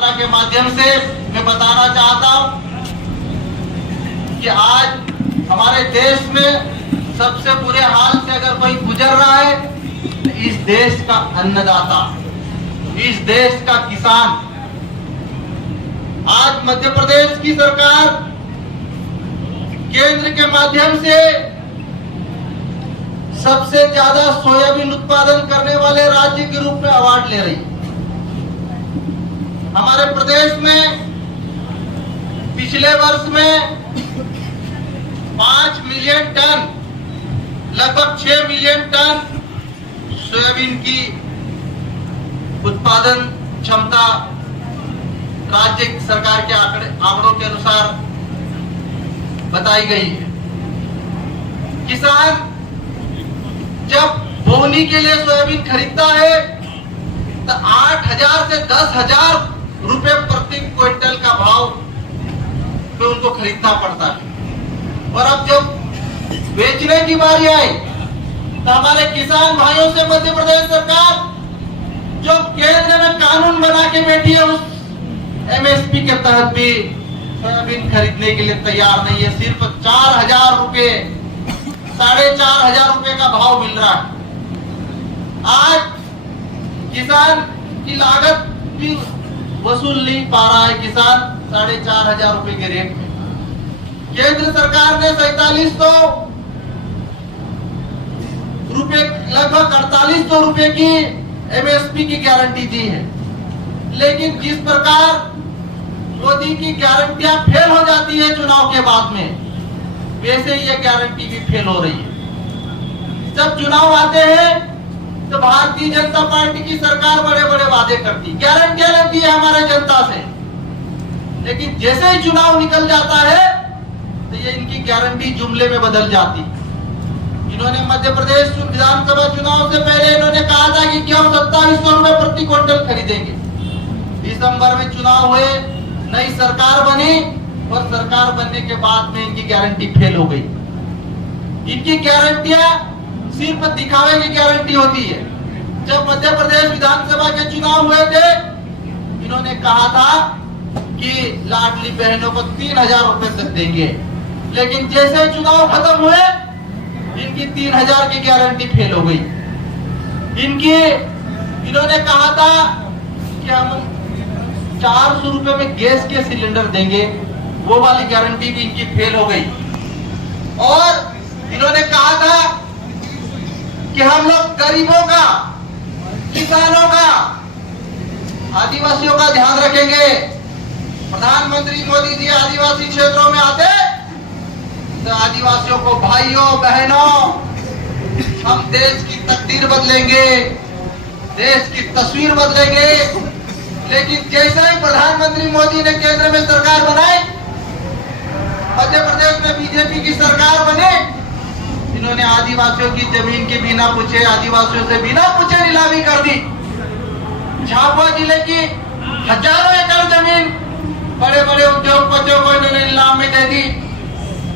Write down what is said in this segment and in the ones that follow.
के माध्यम से मैं बताना चाहता हूं कि आज हमारे देश में सबसे बुरे हाल से अगर कोई गुजर रहा है तो इस देश का अन्नदाता, इस देश का किसान। आज मध्य प्रदेश की सरकार केंद्र के माध्यम से सबसे ज्यादा सोयाबीन उत्पादन करने वाले राज्य के रूप में अवार्ड ले रही है। हमारे प्रदेश में पिछले वर्ष में 5 मिलियन टन, लगभग 6 मिलियन टन सोयाबीन की उत्पादन क्षमता राज्य सरकार के आंकड़ों के अनुसार बताई गई है। किसान जब बोनी के लिए सोयाबीन खरीदता है तो 8,000 से 10,000 रुपए प्रति क्विंटल का भाव पे उनको खरीदना पड़ता है। और अब जब बेचने की बारी आई तो हमारे किसान भाइयों से मध्य प्रदेश सरकार जो केंद्र में कानून बना के बैठी है उस एमएसपी के तहत भी सोयाबीन खरीदने के लिए तैयार नहीं है। सिर्फ 4,000 रुपए, 4,500 रुपए का भाव मिल रहा है। आज किसान की लागत भी वसूल नहीं पा रहा है किसान 4,500 रुपए के रेट में। केंद्र सरकार ने 4700 रुपए, लगभग 4800 रुपए की एमएसपी की गारंटी दी है। लेकिन जिस प्रकार मोदी की गारंटियां फेल हो जाती है चुनाव के बाद में, वैसे ये गारंटी भी फेल हो रही है। जब चुनाव आते हैं तो भारतीय जनता पार्टी की सरकार बड़े बड़े वादे करती, गारंटियां लेती है हमारे जनता से, लेकिन जैसे ही चुनाव निकल जाता है तो ये इनकी गारंटी जुमले में बदल जाती। इन्होंने मध्य प्रदेश विधानसभा चुनाव से पहले इन्होंने कहा था कि क्या 2700 रुपए प्रति क्विंटल खरीदेंगे। दिसंबर में चुनाव हुए, नई सरकार बनी और सरकार बनने के बाद में इनकी गारंटी फेल हो गई। इनकी गारंटियां सिर्फ दिखावे की गारंटी होती है। जब मध्य प्रदेश विधानसभा के चुनाव हुए थे, इन्होंने कहा था कि लाडली बहनों को 3,000 रुपए तक देंगे, लेकिन जैसे चुनाव खत्म हुए इनकी 3,000 की गारंटी फेल हो गई। इन्होंने कहा था कि हम 400 रुपए में गैस के सिलेंडर देंगे, वो वाली गारंटी भी इनकी फेल हो गई। और इन्होंने कहा था कि हम लोग गरीबों का, किसानों का, आदिवासियों का ध्यान रखेंगे। प्रधानमंत्री मोदी जी आदिवासी क्षेत्रों में आते तो आदिवासियों को भाइयों बहनों, हम देश की तकदीर बदलेंगे, देश की तस्वीर बदलेंगे। लेकिन जैसे ही प्रधानमंत्री मोदी ने केंद्र में सरकार बनाई, मध्य प्रदेश में बीजेपी की सरकार बने, इन्होंने आदिवासियों की जमीन के बिना पूछे, आदिवासियों से बिना पूछे नीलामी कर दी। झाबुआ जिले की हजारों एकड़ जमीन बड़े बड़े उद्योगपतियों को इन्होंने नीलाम में दे दी।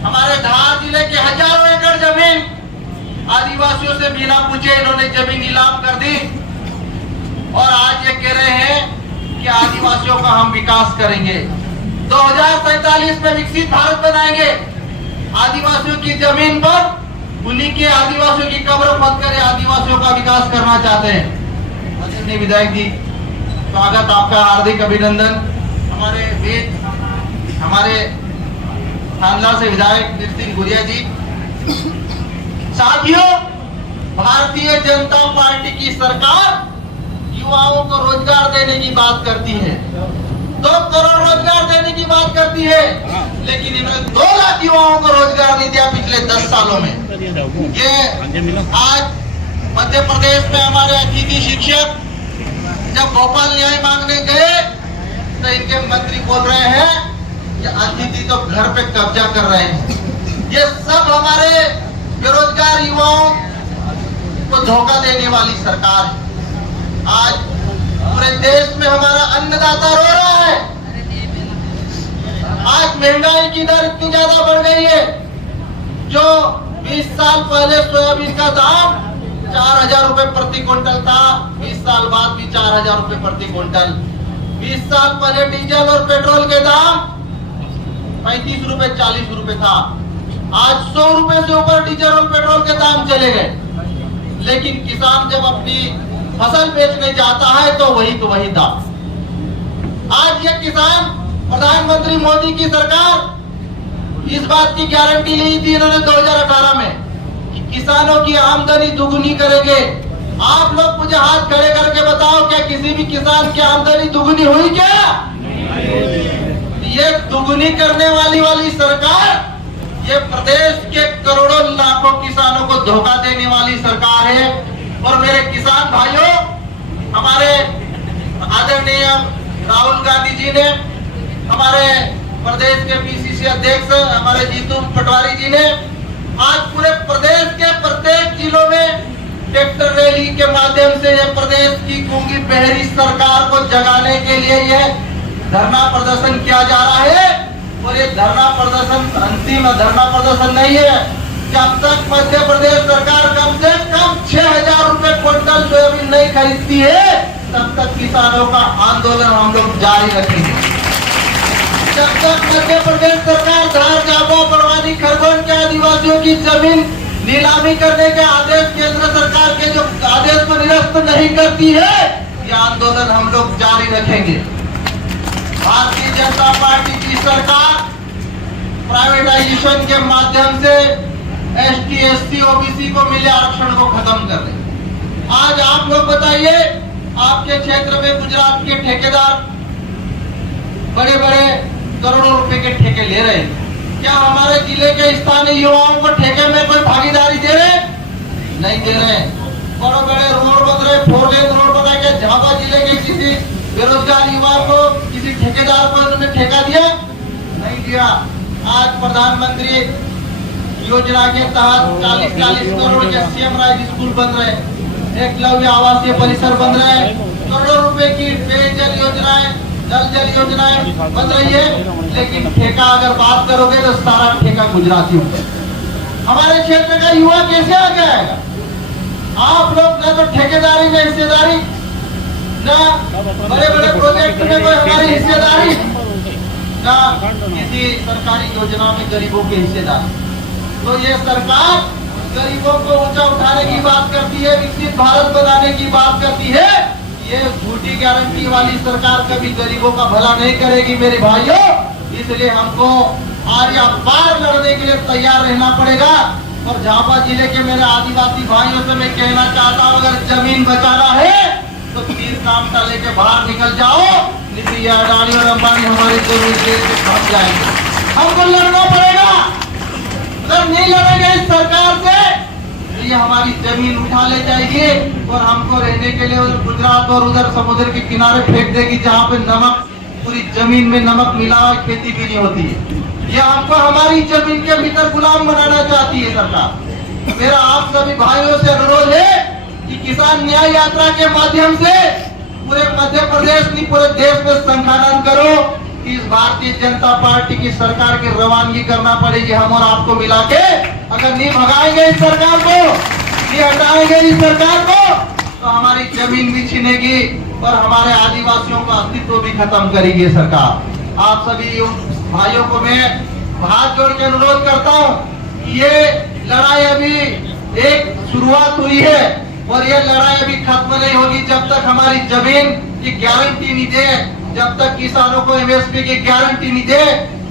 हमारे धार जिले के हजारों एकड़ जमीन आदिवासियों से बिना पूछे इन्होंने जमीन नीलाम कर दी। और आज ये कह रहे हैं कि आदिवासियों का हम विकास करेंगे, 2047 में विकसित भारत बनाएंगे। आदिवासियों की जमीन पर उन्हीं के आदिवासियों की कब्र खोद कर आदिवासियों का विकास करना चाहते हैं। माननीय विधायक जी, स्वागत आपका, हार्दिक अभिनंदन। हमारे बीच हमारे थानला से विधायक वीर सिंह गुरिया जी। साथियों, भारतीय जनता पार्टी की सरकार युवाओं को रोजगार देने की बात करती है, 2 करोड़ रोजगार देने की बात करती है, लेकिन इन्होंने 2 लाख युवाओं को रोजगार नहीं दिया पिछले 10 सालों में। ये आज मध्य प्रदेश में हमारे अतिथि शिक्षक जब भोपाल न्याय मांगने गए तो इनके मंत्री बोल रहे हैं कि अतिथि तो घर पे कब्जा कर रहे हैं। ये सब हमारे बेरोजगार युवाओं को धोखा देने वाली सरकार है। आज पूरे देश में हमारा अन्नदाता रो रहा है। आज महंगाई की दर इतनी ज्यादा बढ़ गई है, जो 20 साल पहले सोयाबीन का दाम 4,000 रुपए प्रति क्विंटल था, 20 साल बाद भी 4,000 रुपए प्रति क्विंटल। 20 साल पहले डीजल और पेट्रोल के दाम 35 रुपए 40 रुपए था। आज 100 रुपए से ऊपर डीजल और पेट्रोल के दाम चले गए। लेकिन किसान जब अपनी फसल बेचने जाता है तो वही दाम। आज ये किसान प्रधानमंत्री मोदी की सरकार इस बात की गारंटी ली थी इन्होंने 2018 में कि किसानों की आमदनी दुगुनी करेंगे। आप लोग मुझे हाथ खड़े करके बताओ, क्या किसी भी किसान की आमदनी दुगुनी हुई क्या? ये दुगुनी करने वाली सरकार, ये प्रदेश के करोड़ों लाखों किसानों को धोखा देने वाली सरकार है। और मेरे किसान भाइयों, हमारे आदरणीय राहुल गांधी जी ने, हमारे प्रदेश के पीसीसी अध्यक्ष हमारे जीतू पटवारी जी ने आज पूरे प्रदेश के प्रत्येक जिलों में ट्रैक्टर रैली के माध्यम से ये प्रदेश की गूंगी बहरी सरकार को जगाने के लिए ये धरना प्रदर्शन किया जा रहा है। और ये धरना प्रदर्शन अंतिम धरना प्रदर्शन नहीं है। जब तक मध्य प्रदेश सरकार कम से कम 6,000 रुपए क्विंटल सोयाबीन नहीं खरीदती है, तब तक किसानों का आंदोलन हम लोग जारी रखेंगे। जब तक मध्य प्रदेश सरकार धार जाबो बड़वानी खरगोन के आदिवासियों की जमीन नीलामी करने के आदेश केंद्र सरकार के जो आदेश को निरस्त नहीं करती है, ये आंदोलन हम लोग जारी रखेंगे। भारतीय जनता पार्टी की सरकार प्राइवेटाइजेशन के माध्यम से एसटी, एससी, ओबीसी को मिले आरक्षण को खत्म कर दे। आज आप लोग बताइए, आपके क्षेत्र में गुजरात के ठेकेदार बड़े बड़े करोड़ों रुपए के ठेके ले रहे हैं। क्या हमारे जिले के स्थानीय युवाओं को ठेके में कोई भागीदारी दे रहे? नहीं दे रहे। बड़े बड़े रोड बन रहे, 4 लेन रोड बना के झाबा जिले के किसी बेरोजगार युवा को, किसी ठेकेदार को उन्होंने ठेका दिया? नहीं दिया। आज प्रधानमंत्री योजना के तहत 40 करोड़ के सीएम राइज स्कूल बन रहे, एकलव्य आवासीय परिसर बन रहे, करोड़ों रुपए की पेयजल योजनाएं, जल योजनाएं बन रही है। लेकिन ठेका अगर बात करोगे तो सारा ठेका गुजराती होगा। हमारे क्षेत्र का युवा कैसे आ जाएगा? आप लोग ना तो ठेकेदारी में हिस्सेदारी, ना बड़े बड़े प्रोजेक्ट में कोई हमारी हिस्सेदारी, ना किसी सरकारी योजना में गरीबों की हिस्सेदारी। तो ये सरकार गरीबों को ऊंचा उठाने की बात करती है, विकसित भारत बनाने की बात करती है। ये झूठी गारंटी वाली सरकार कभी गरीबों का भला नहीं करेगी मेरे भाइयों। इसलिए हमको आज या पार लड़ने के लिए तैयार रहना पड़ेगा। और झाबा जिले के मेरे आदिवासी भाइयों से मैं कहना चाहता हूँ, अगर जमीन बचाना है तो तीर कामटा लेके बाहर निकल जाओ। नीति अडानी और अंबानी हमारी जमीन के भाग जाएंगे। हमको लड़ना पड़ेगा। अगर नहीं लड़ेंगे इस सरकार से, ये हमारी जमीन उठा ले जाएगी और हमको रहने के लिए उधर गुजरात और उधर समुद्र के किनारे फेंक देगी, जहाँ पे नमक, पूरी जमीन में नमक मिला हुआ, खेती भी नहीं होती है। ये हमको हमारी जमीन के भीतर गुलाम बनाना चाहती है सरकार। मेरा आप सभी भाइयों से अनुरोध है कि किसान न्याय यात्रा के माध्यम से पूरे मध्य प्रदेश नहीं पूरे देश में संचालन करो कि इस भारतीय जनता पार्टी की सरकार की रवानगी करना पड़ेगी हम और आपको मिला के। अगर नहीं भगाएंगे इस सरकार को, नहीं हटाएंगे इस सरकार को, तो हमारी जमीन भी छीनेगी और हमारे आदिवासियों का अस्तित्व भी खत्म करेगी सरकार। आप सभी भाइयों को मैं हाथ जोड़ के अनुरोध करता हूँ, ये लड़ाई अभी एक शुरुआत हुई है और ये लड़ाई अभी खत्म नहीं होगी जब तक हमारी जमीन की गारंटी नहीं दे, जब तक किसानों को एमएसपी की गारंटी नहीं दे,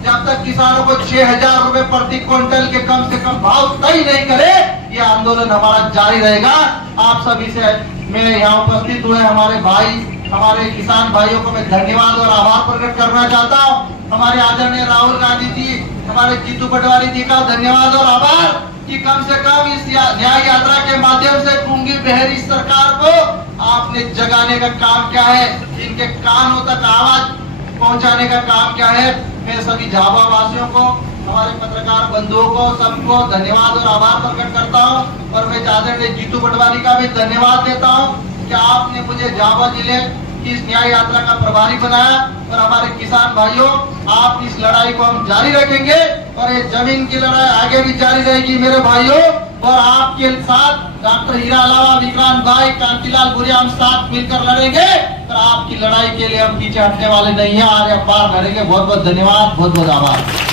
जब तक किसानों को 6,000 रुपए प्रति क्विंटल के कम से कम भाव तय नहीं करे, ये आंदोलन हमारा जारी रहेगा। आप सभी से मैं यहाँ उपस्थित हुए हमारे भाई, हमारे किसान भाइयों को मैं धन्यवाद और आभार प्रकट करना चाहता हूँ। हमारे आदरणीय राहुल गांधी जी, हमारे जीतू पटवारी जी का धन्यवाद और आभार कि कम से कम इस न्याय यात्रा के माध्यम से गूंगी बहरी सरकार को आपने जगाने का काम क्या है, इनके कानों तक आवाज पहुंचाने का काम क्या है। मैं सभी झाबा वासियों को, हमारे पत्रकार बंधुओं को, सबको धन्यवाद और आभार प्रकट करता हूं। और मैं आदरणीय जीतू पटवारी का भी धन्यवाद देता हूं कि आपने मुझे झाबा जिले की इस न्याय यात्रा का प्रभारी बनाया। और हमारे किसान भाइयों, आप इस लड़ाई को हम जारी रखेंगे और ये जमीन की लड़ाई आगे भी जारी रहेगी मेरे भाइयों। और आपके साथ डॉक्टर हीरा अलावा, विक्रांत भाई, कांतिलाल भूरिया हम साथ मिलकर लड़ेंगे, पर आपकी लड़ाई के लिए हम पीछे हटने वाले नहीं है, आगे पार लड़ेंगे। बहुत बहुत धन्यवाद, बहुत बहुत आभार।